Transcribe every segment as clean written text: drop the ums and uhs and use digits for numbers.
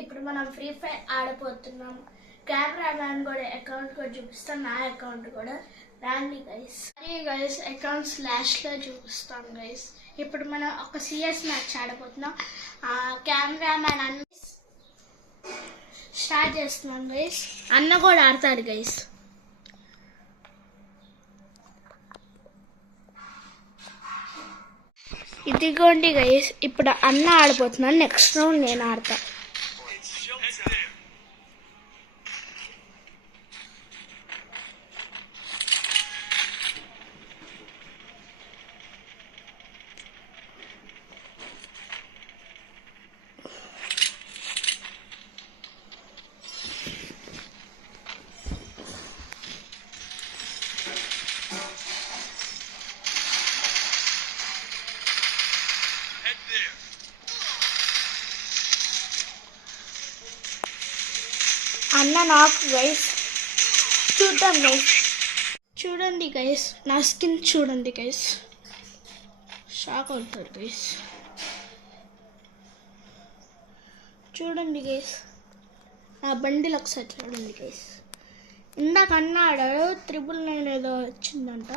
ఇప్పుడు మనం free fire ఆడబోతున్నాం. కెమెరా మ్యాన్ కూడా అకౌంట్ కూడా చూపిస్తాను, నా అకౌంట్ కూడా రాండి గైస్. అరే గైస్ అకౌంట్ స్లాష్లో చూపిస్తాను గైస్. ఇప్పుడు మనం ఒక సిఎస్ మ్యాచ్ ఆడబోతున్నాం. కెమెరా మ్యాన్ అన్న స్టార్ట్ చేస్తున్నాం గైస్. అన్న కూడా ఆడతాడు గైస్. ఇదిగోండి గైస్, ఇప్పుడు అన్న ఆడిపోతున్నాను. నెక్స్ట్ రౌండ్ నేను ఆడతా. అన్న నాకు గైస్ చూద్దాం గైస్. చూడండి గైస్, నా స్కిన్ చూడండి గైస్, షాక్ అవుతారు గైస్. చూడండి గైస్, నా బండిలు ఒకసారి చూడండి గైస్. ఇందాక అన్నాడు 999 ఏదో వచ్చిందంట.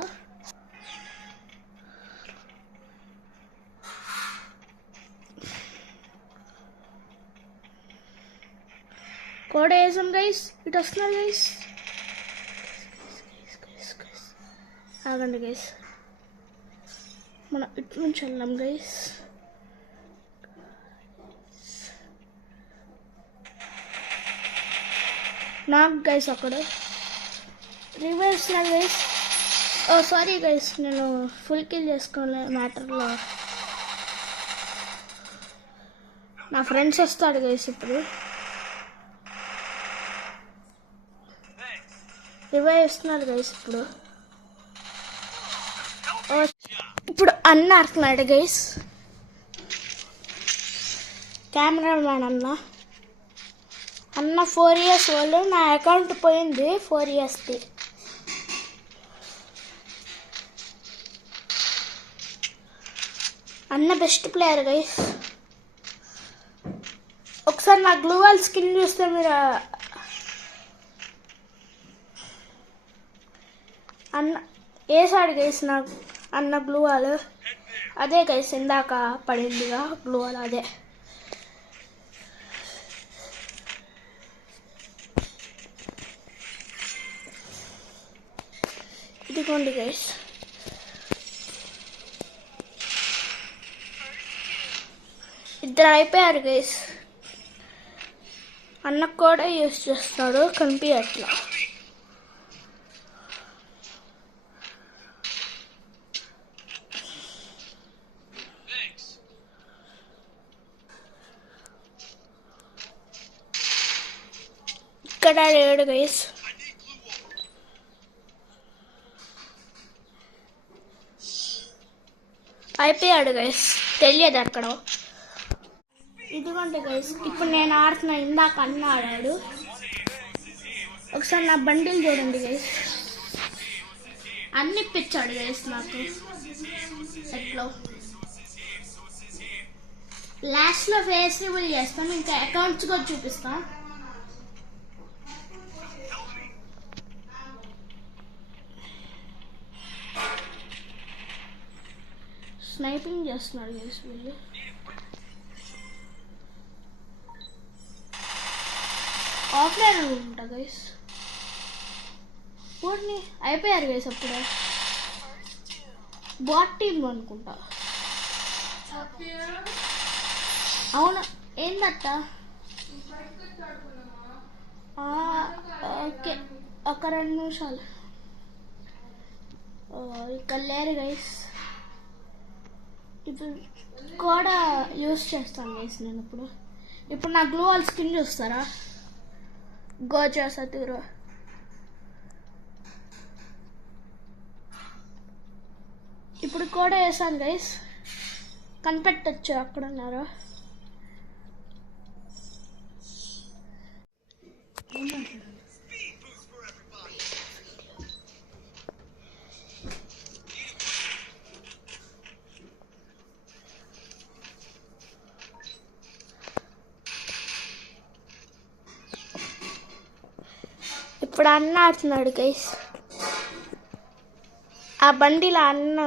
కోడ్ వేసాం గైస్, ఇటు వస్తున్నారు గైస్. ఆగండి గైస్, మనం ఇటు నుంచి వెళ్ళాం గైస్. నాకు గైస్ అక్కడ రివర్స్ గైస్. ఓ సారీ గైస్, నేను ఫుల్ కిల్ చేసుకోలే మ్యాటర్లో. నా ఫ్రెండ్స్ వస్తాడు గైస్. ఇప్పుడు రివైవ్ ఇస్తున్నారు గైస్. ఇప్పుడు అన్న ఆడుతున్నాడు గైస్, కెమెరా మ్యాన్ అన్న 4 years వాళ్ళు. నా అకౌంట్ పోయింది 4 yearsది. అన్న బెస్ట్ ప్లేయర్ గైస్. ఒకసారి నా గ్లూవాల్ స్కిన్ చూస్తే మీరు అన్న వేసాడు గైస్. నాకు అన్న గ్లూవాల్ అదే గైస్, ఇందాక పడిందిగా గ్లూవాల్ అదే. ఇదిగోండి గైస్, ఇద్దరు అయిపోయారు గైస్. అన్న కూడా యూస్ చేస్తాడు, కనిపించట్లా. ఇక్కడ లేడు గైస్. అయిపోయాడు గైస్, తెలియదు అక్కడ. ఇదిగోండి గైస్, ఇప్పుడు నేను ఆడుతున్నా. ఇందాక అన్న ఆడాడు. ఒకసారి నా బండిలు చూడండి గైస్. అన్ని ఇప్పించాడు గైస్ నాకు. ఎట్లో లాస్ట్లో ఫేస్ రివీల్ చేస్తాం, ఇంకా అకౌంట్స్ కూడా చూపిస్తాం. స్నైపింగ్ చేస్తున్నారు గైస్ వీళ్ళు. ఆఫ్లైన్ అనుకుంటా గైస్. పూర్ణి అయిపోయారు గైస్. అప్పుడే బాట్ టీమ్ అనుకుంటా. అవును, ఏందట్ట? ఓకే, ఒక 2 నిమిషాలు. ఇక్కడ లేరు గైస్. ఇప్పుడు కూడా యూస్ చేస్తాను గైస్ నేను. ఇప్పుడు నా గ్లూవాల్ స్కిన్ చూస్తారా? గోచా సతూరు. ఇప్పుడు కూడా వేసాను గైస్, కనిపెట్టచ్చు అక్కడ ఉన్నారు. ఇప్పుడు అన్న ఆడుతున్నాడు గైస్. ఆ బండిలో అన్న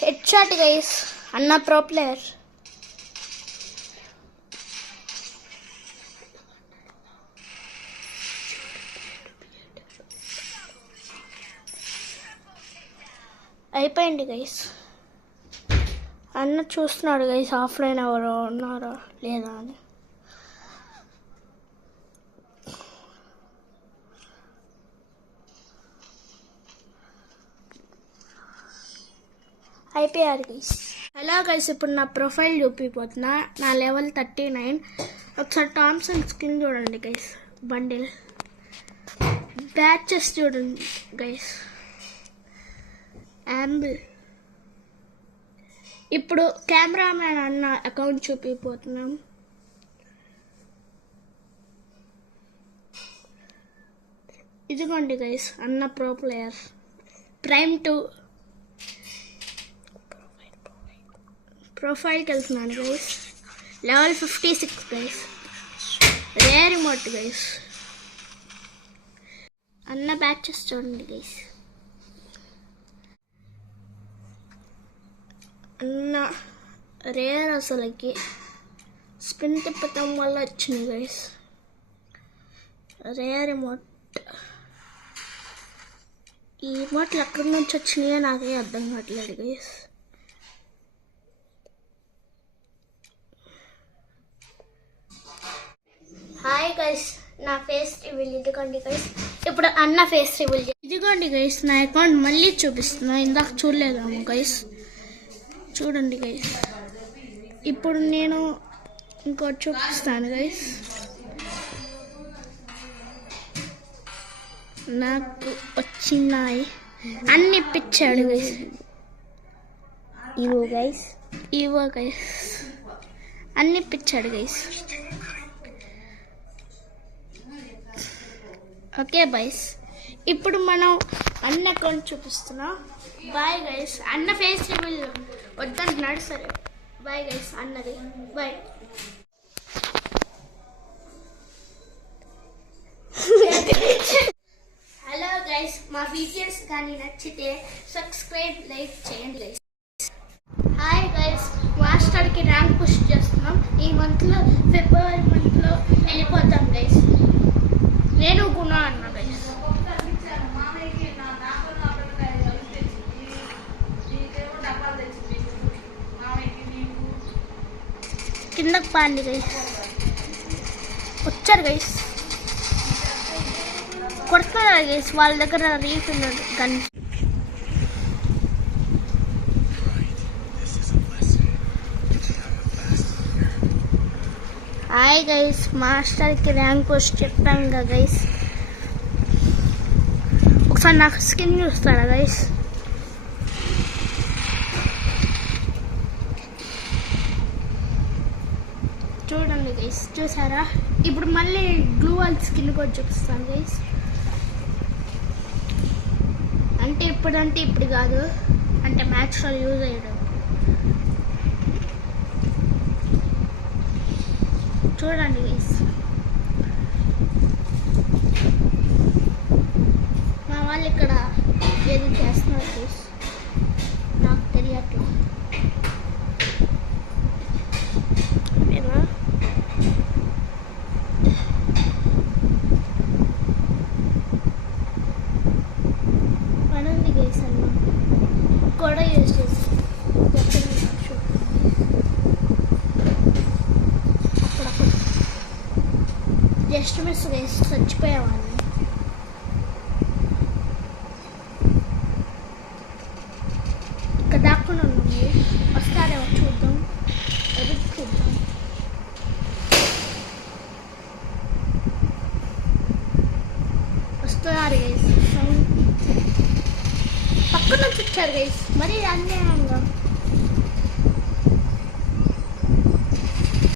హెడ్ షాట్ గైస్. అన్న ప్రో ప్లేయర్. అయిపోయింది గైస్. అన్న చూస్తున్నాడు గైస్ ఆఫ్లైన్ ఎవరో ఉన్నారా లేదా అని. అయిపోయారు గైస్. హలో గైస్, ఇప్పుడు నా ప్రొఫైల్ చూపిపోతున్నా. నా లెవెల్ 39. ఒకసారి థామ్సన్ స్కిన్ చూడండి గైస్. బండిల్ బ్యాచెస్ చూడండి గైస్. యాంబుల్. ఇప్పుడు కెమెరామ్యాన్ అన్న అకౌంట్ చూపిపోతున్నాం. ఇదిగోండి గైస్ అన్న ప్రో ప్లేయర్. ప్రైమ్ 2 ప్రొఫైల్కి వెళ్తున్నాను guys. Level 56 guys. Rare remote guys. అన్న బ్యాచెస్ చూడండి గైస్. అన్న రేర్ అసలుకి స్పిన్ తిప్పటం వల్ల వచ్చింది గైస్. Rare remote. ఈ రిమోట్లు ఎక్కడి నుంచి వచ్చినాయో నాకే అర్థం కావట్లేదు గైస్. హాయ్ గైస్, నా ఫేస్ రివీల్ ఇదిగోండి గైస్. ఇప్పుడు అన్న ఫేస్ రివీల్. ఇదిగోండి గైస్ నా అకౌంట్ మళ్ళీ చూపిస్తున్నా. ఇందాక చూడలేదాము గైస్. చూడండి గైస్. ఇప్పుడు నేను ఇంకోటి చూపిస్తాను గైస్. నాకు వచ్చినాయి అన్ని ఇప్పించాడు గైస్. ఇవో గైస్ అన్ని ఇప్పించాడు గైస్. ఓకే బాయ్స్, ఇప్పుడు మనం అన్న అకౌంట్ చూపిస్తున్నాం. Bye guys. అన్న ఫేస్ రివీల్ వద్దంటున్నాడు. సరే బాయ్ గైస్. అన్నది బాయ్. హలో గైస్, మా వీడియోస్ కానీ నచ్చితే సబ్స్క్రైబ్ లైక్ చేయండి గైస్. హాయ్ గైస్, మాస్టర్కి ర్యాంక్ పుష్ చేస్తున్నాం. ఈ మంత్లో ఫిబ్రవరి మంత్లో వెళ్ళిపోతాం గైస్. నేను గుణ అన్న గైస్. కిందకు పాండి గైస్. వచ్చారు గైస్. కొడుతున్నారు గైస్. వాళ్ళ దగ్గర రీఫ్ ఉన్నది గన్. హాయ్ గైస్, మాస్టర్కి ర్యాంక్ పుష్ చెప్పాం కదా గైస్. ఒకసారి నాకు స్కిన్ చూస్తారా గైస్. చూడండి గైస్, చూసారా? ఇప్పుడు మళ్ళీ గ్లూ వాల్ స్కిన్ కూడా చూపిస్తాను గైస్. అంటే ఇప్పుడు కాదు, అంటే మ్యాచ్లో యూజ్ అయ్యడం. చూడండి గైస్. మా వాళ్ళు ఇక్కడ ఏదో చేస్తున్నారు గైస్, నాకు తెలియట్లా. పనుంది గైస్. అన్న కూడా యూజ్ చేసి జస్ట్ మిస్ వేసి చచ్చిపోయేవాడిని. ఇక్కడ దాక్కుని ఉన్నాము. వస్తారేమో చూద్దాం. ఎదురు చూద్దాం. వస్తున్నారు గైస్. పక్క నుంచి వచ్చారు గైస్. మరీ అన్యాయంగా.